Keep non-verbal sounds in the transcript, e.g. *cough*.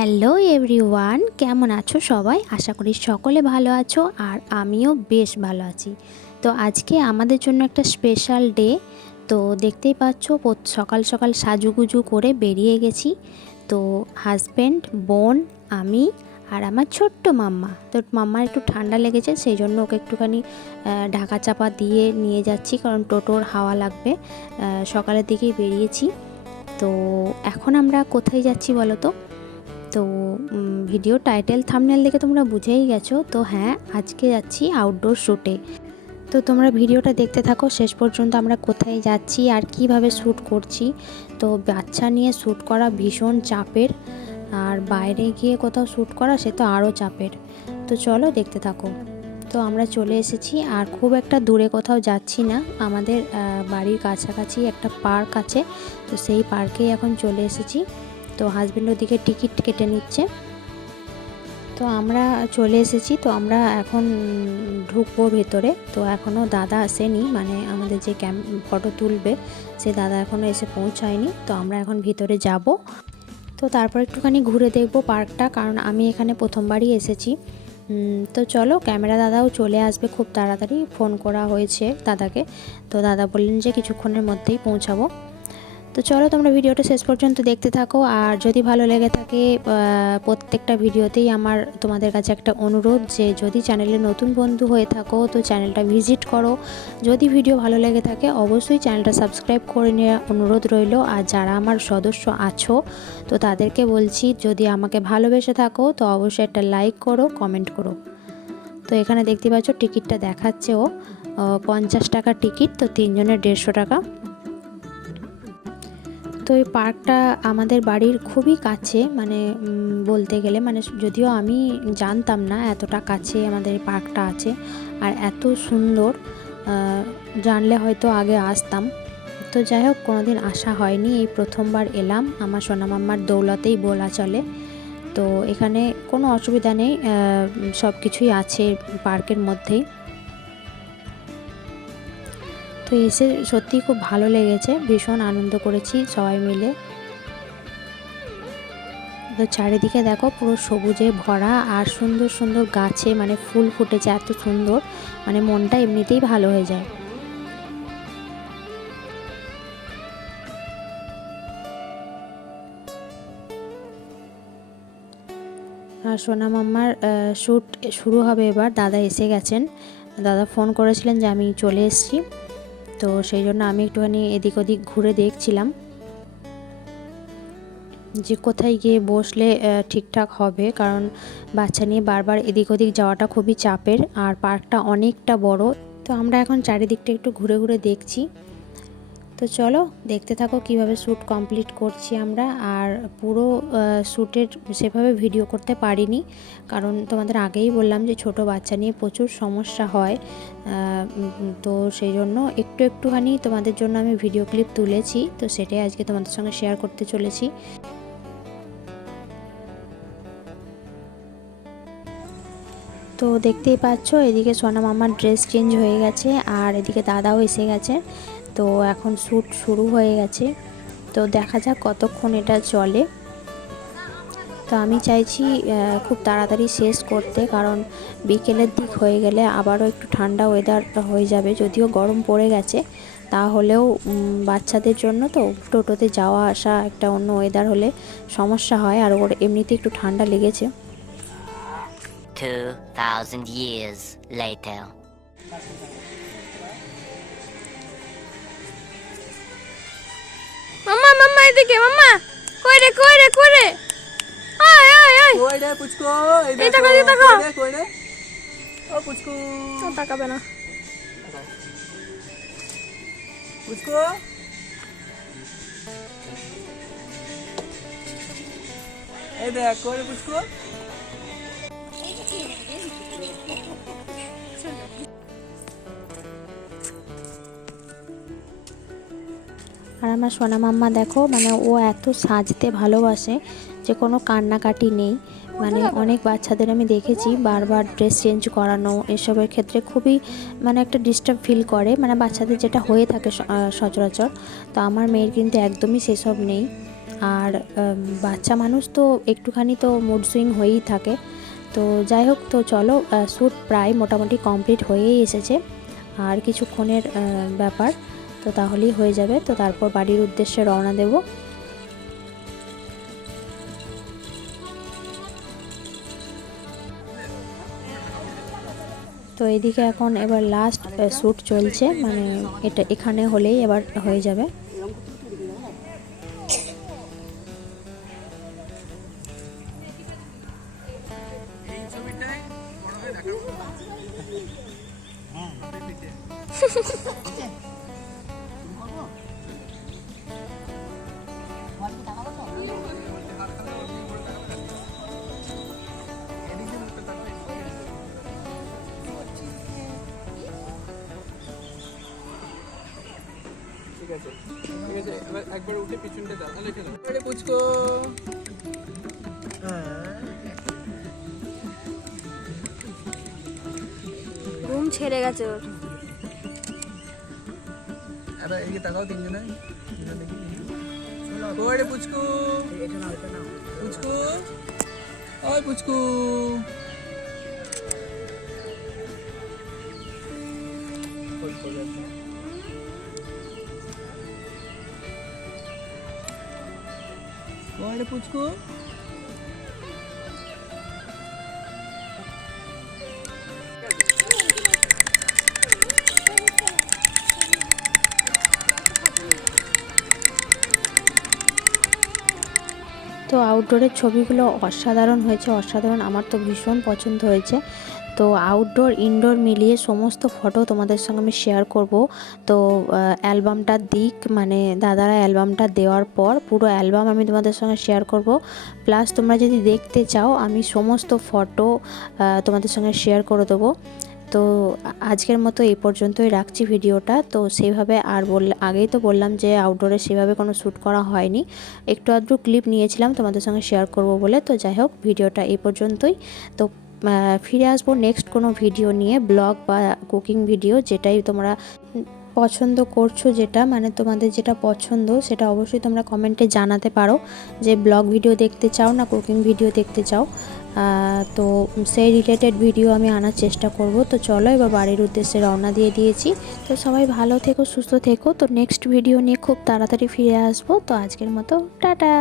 Hello everyone, কেমন আছো সবাই? আশা করি সকলে ভালো আছো আর আমিও বেশ ভালো আছি। তো আজকে আমাদের জন্য একটা স্পেশাল ডে তো দেখতেই পাচ্ছ সকাল সকাল সাজুগুজু করে বেরিয়ে গেছি। তো হাজব্যান্ড বোন, আমি আর আমার ছোট্ট মাম্মা। তো মাম্মার একটু ঠান্ডা লেগেছে, সেই জন্য ওকে একটুখানি ঢাকা চাপা দিয়ে নিয়ে যাচ্ছি, কারণ টোটোর হাওয়া লাগবে। সকালের দিকেই বেরিয়েছি। তো এখন আমরা কোথায় যাচ্ছি বলো তো? তো ভিডিও টাইটেল থামনেল দেখে তোমরা বুঝেই গেছো। তো হ্যাঁ আজকে যাচ্ছি আউটডোর শ্যুটে তো তোমরা ভিডিওটা দেখতে থাকো, শেষ পর্যন্ত আমরা কোথায় যাচ্ছি আর কীভাবে শ্যুট করছি। তো বাচ্চা নিয়ে শ্যুট করা ভীষণ চাপের, আর বাইরে গিয়ে কোথাও শ্যুট করা সে তো আরও চাপের। তো চলো দেখতে থাকো। তো আমরা চলে এসেছি, আর খুব একটা দূরে কোথাও যাচ্ছি না। আমাদের বাড়ির কাছাকাছি একটা পার্ক আছে, তো সেই পার্কেই এখন চলে এসেছি। তো হাজব্যান্ড ওদিকে টিকিট কেটে নিচ্ছে। তো আমরা চলে এসেছি, তো আমরা এখন ঢুকবো ভেতরে। তো এখনও দাদা আসেনি মানে আমাদের যে ক্যাম ফটো তুলবে, সে দাদা এখনও এসে পৌঁছায়নি। তো আমরা এখন ভিতরে যাব। তো তারপর একটুখানি ঘুরে দেখব পার্কটা, কারণ আমি এখানে প্রথমবারই এসেছি। তো চলো ক্যামেরা দাদাও চলে আসবে খুব তাড়াতাড়ি। ফোন করা হয়েছে দাদাকে। তো দাদা বললেন যে কিছুক্ষণের মধ্যেই পৌঁছাবো। তো চলো তোমরা ভিডিওটা শেষ পর্যন্ত দেখতে থাকো। আর যদি ভালো লেগে থাকে প্রত্যেকটা ভিডিওতেই আমার তোমাদের কাছে একটা অনুরোধ যে যদি চ্যানেলে নতুন বন্ধু হয়ে থাকো, তো চ্যানেলটা ভিজিট করো। যদি ভিডিও ভালো লেগে থাকে, অবশ্যই চ্যানেলটা সাবস্ক্রাইব করে নেওয়ার অনুরোধ রইল। আর যারা আমার সদস্য আছো, তো তাদেরকে বলছি, যদি আমাকে ভালোবেসে থাকো, তো অবশ্যই একটা লাইক করো, কমেন্ট করো। তো এখানে দেখতে পাচ্ছ, টিকিটটা দেখাচ্ছে ও। পঞ্চাশ টাকার টিকিট, তো তিনজনের দেড়শো টাকা। তো এই পার্কটা আমাদের বাড়ির খুবই কাছে মানে বলতে গেলে মানে যদিও আমি জানতাম না এতটা কাছে আমাদের পার্কটা আছে আর এত সুন্দর জানলে হয়তো আগে আসতাম। তো যাই হোক, কোনোদিন আসা হয়নি, এই প্রথমবার এলাম। আমার সোনামাম্মার দৌলতেই বলা চলে। তো এখানে কোনো অসুবিধা নেই সব কিছুই আছে পার্কের মধ্যেই। তো এসে সত্যিই খুব ভালো লেগেছে, ভীষণ আনন্দ করেছি সবাই মিলে। তো চারিদিকে দেখো পুরো সবুজে ভরা আর সুন্দর সুন্দর গাছে মানে ফুল ফুটেছে, এত সুন্দর। মানে মনটা এমনিতেই ভালো হয়ে যায়। আর সোনা মাম্মার শ্যুট শুরু হবে এবার, দাদা এসে গেছেন। দাদা ফোন করেছিলেন যে আমি চলে এসেছি। তো সেই জন্য আমি একটুখানি এদিক ওদিক ঘুরে দেখছিলাম যে কোথায় গিয়ে বসলে ঠিকঠাক হবে। কারণ বাচ্চা নিয়ে বারবার এদিক ওদিক যাওয়াটা খুবই চাপের, আর পার্কটা অনেকটা বড়। তো আমরা এখন চারিদিকটা একটু ঘুরে ঘুরে দেখছি। তো চলো দেখতে থাকো কীভাবে শ্যুট কমপ্লিট করছি আমরা। আর পুরো শ্যুটের সেভাবে ভিডিও করতে পারিনি, কারণ তোমাদের আগেই বললাম যে ছোট বাচ্চা নিয়ে প্রচুর সমস্যা হয়। তো সেই জন্য একটু একটুখানি তোমাদের জন্য আমি ভিডিও ক্লিপ তুলেছি, তো সেটাই আজকে তোমাদের সঙ্গে শেয়ার করতে চলেছি। তো দেখতেই পাচ্ছ, এদিকে সোনা মামার ড্রেস চেঞ্জ হয়ে গেছে, আর এদিকে দাদাও এসে গেছে। তো এখন শ্যুট শুরু হয়ে গেছে। তো দেখা যাক কতক্ষণ এটা চলে। তো আমি চাইছি খুব তাড়াতাড়ি শেষ করতে কারণ বিকেলের দিক হয়ে গেলে আবারও একটু ঠান্ডা ওয়েদার হয়ে যাবে। যদিও গরম পড়ে গেছে তাহলেও বাচ্চাদের জন্য তো টোটোতে যাওয়া আসা একটা অন্য ওয়েদার হলে সমস্যা হয় আর ওর এমনিতে একটু ঠান্ডা লেগেছে। 2,000 years later. এদিকে মাম্মা। কই রে কই রে কই রে আয় আয় আয়। কই রে পুচকো এই দেখো এই দেখো কই রে কই রে ও পুচকু। ও তাকাবে না। পুচকু। এই দেখ কই রে পুচকু। আর আমার সোনা মাম্মা দেখো মানে ও এত সাজতে ভালোবাসে যে কোনো কান্নাকাটি নেই। মানে অনেক বাচ্চাদের আমি দেখেছি বারবার ড্রেস চেঞ্জ করানো, এসবের ক্ষেত্রে খুবই মানে একটা ডিস্টার্ব ফিল করে। মানে বাচ্চাদের যেটা হয়ে থাকে সচরাচর, তো আমার মেয়ের কিন্তু একদমই সেসব নেই। আর বাচ্চা মানুষ তো একটুখানি তো মুড সুইং হয়েই থাকে। তো যাই হোক, তো চলো শ্যুট প্রায় মোটামুটি কমপ্লিট হয়েই এসেছে। আর কিছুক্ষণের ব্যাপার। তো তাহলেই হয়ে যাবে। তো তারপর বাড়ির উদ্দেশ্যে রওনা দেব। তো এদিকে এখন এবার লাস্ট শ্যুট চলছে। মানে এটা এখানে হলেই এবার হয়ে যাবে। *laughs* *laughs* ঠিক আছে ঠিক উঠে পিছনটা আরে পুচকো ঘুম ছেড়ে গেছে ওর। আরে এদিকে তাকাও তিনজনে। তিনজন দেখি কই রে পুচকু। পুচকু। ওই পুচকু। কই কই আছে কই রে পুচকু। তো আউটডোরের ছবিগুলো অসাধারণ হয়েছে, অসাধারণ আমার তো ভীষণ পছন্দ হয়েছে। তো আউটডোর ইনডোর মিলিয়ে সমস্ত ফটো তোমাদের সঙ্গে আমি শেয়ার করব। তো অ্যালবামটার দিক মানে দাদারা অ্যালবামটা দেওয়ার পর পুরো অ্যালবাম আমি তোমাদের সঙ্গে শেয়ার করব। প্লাস তোমরা যদি দেখতে চাও, আমি সমস্ত ফটো তোমাদের সঙ্গে শেয়ার করে দেবো। তো আজকের মতো এই পর্যন্তই রাখছি ভিডিওটা। তো সেভাবে আর বল, আগেই তো বললাম যে আউটডোরে সেভাবে কোনো শ্যুট করা হয়নি। একটু আধটু ক্লিপ নিয়েছিলাম, তোমাদের সঙ্গে শেয়ার করব বলে। তো যাই হোক, ভিডিওটা এই পর্যন্তই। তো ফিরে আসব নেক্সট কোনো ভিডিও নিয়ে ব্লগ বা কুকিং ভিডিও যেটাই তোমরা পছন্দ করছ যেটা মানে তোমাদের যেটা পছন্দ, সেটা অবশ্যই তোমরা কমেন্টে জানাতে পারো যে ব্লগ ভিডিও দেখতে চাও না কুকিং ভিডিও দেখতে চাও। তো সেই রিলেটেড ভিডিও আমি আনার চেষ্টা করব। তো চলো এবার বাড়ির উদ্দেশ্যে রওনা দিয়ে দিয়েছি। তো সবাই ভালো থেকো, সুস্থ থেকো। তো নেক্সট ভিডিও নিয়ে খুব তাড়াতাড়ি ফিরে আসব। তো আজকের মতো, টাটা!